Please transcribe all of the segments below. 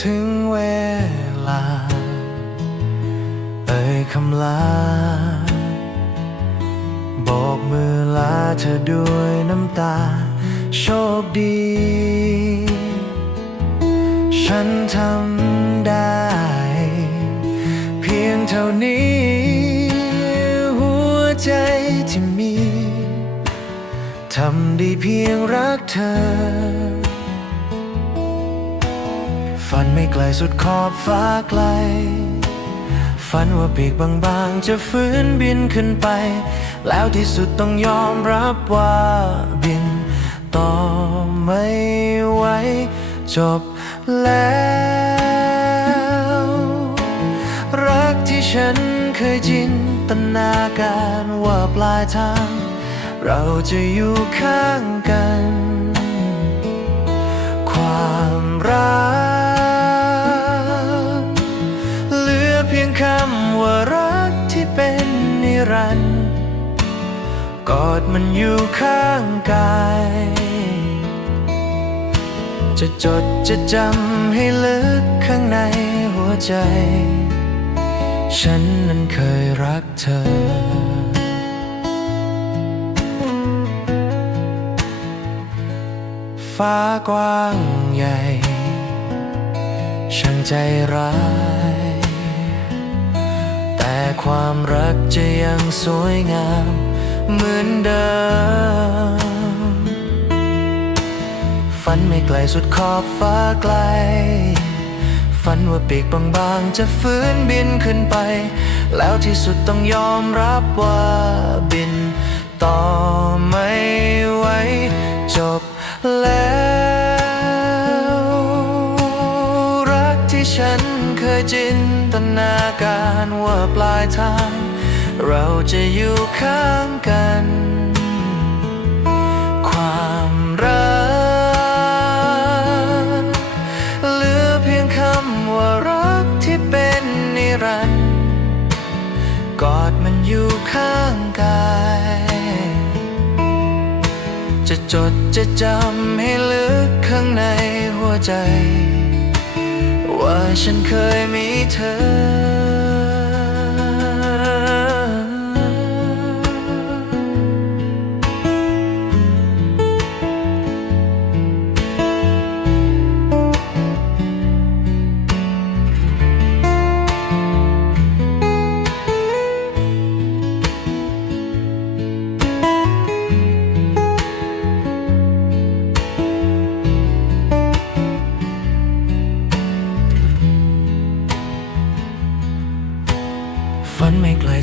ถึงเวลา เอ่ยคำลา บอกมือลาเธอด้วยน้ำตา โชคดี ฉันทำได้ เพียงเท่านี้ หัวใจที่มี ทำได้เพียงรักเธอ ฝันไม่ไกลสุดขอบฟ้าไกล ฝันว่าปีกบางๆ จะฟื้นบินขึ้นไป แล้วที่สุดต้องยอมรับว่าบิน ต่อไม่ไหวจบแล้วรักที่ฉันเคยจินตนาการว่าปลายทาง เราจะอยู่ข้างกัน รันกอดมันอยู่ข้างกาย จะจดจะจำให้ลึกข้างในหัวใจ ฉันนั้นเคยรักเธอฟ้ากว้างใหญ่ช่างใจร้าย แต่ความรักจะยังสวยงามเหมือนเดิม ฝันไม่ไกลสุดขอบฟ้าไกล ฝันว่าปีกบางๆ จะฟื้นบินขึ้นไป แล้วที่สุดต้องยอมรับว่า ฉันเคยจินตนาการว่าปลายทาง เราจะอยู่ข้างกัน ความรักเหลือเพียงคำว่ารักที่เป็นนิรันดร์กอดมันอยู่ข้างกาย จะจดจะจำให้ลึกข้างในหัวใจ ว่าฉันเคยมีเธอ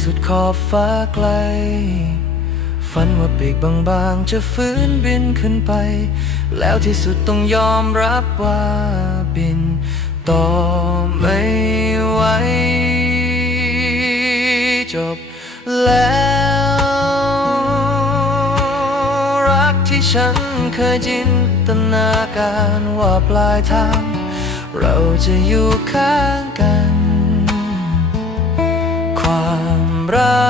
สุดขอบฟ้าไกล ฝันว่าปีกบางๆ จะฟื้นบินขึ้นไป แล้วที่สุดต้องยอมรับว่าบิน ต่อไม่ไหวจบแล้ว รักที่ฉันเคยจินตนาการว่าปลายทาง เราจะอยู่ข้างกัน รั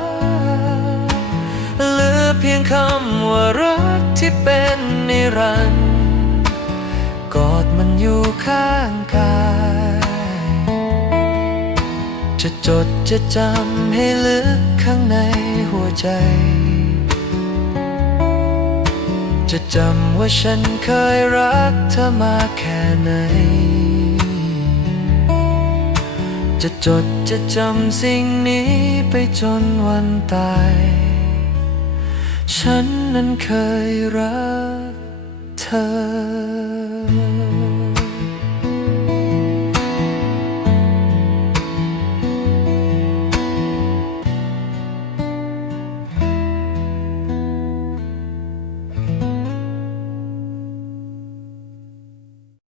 กเหลือเพียงคำว่ารักที่เป็นนิรันดร์กอดมันอยู่ข้างกาย จะจดจะจำให้ลึกข้างในหัวใจ จะจำว่าฉันเคยรักเธอมาแค่ไหน จะจดจะจำสิ่งนี้ไปจนวันตาย ฉันนั้นเคยรักเธอ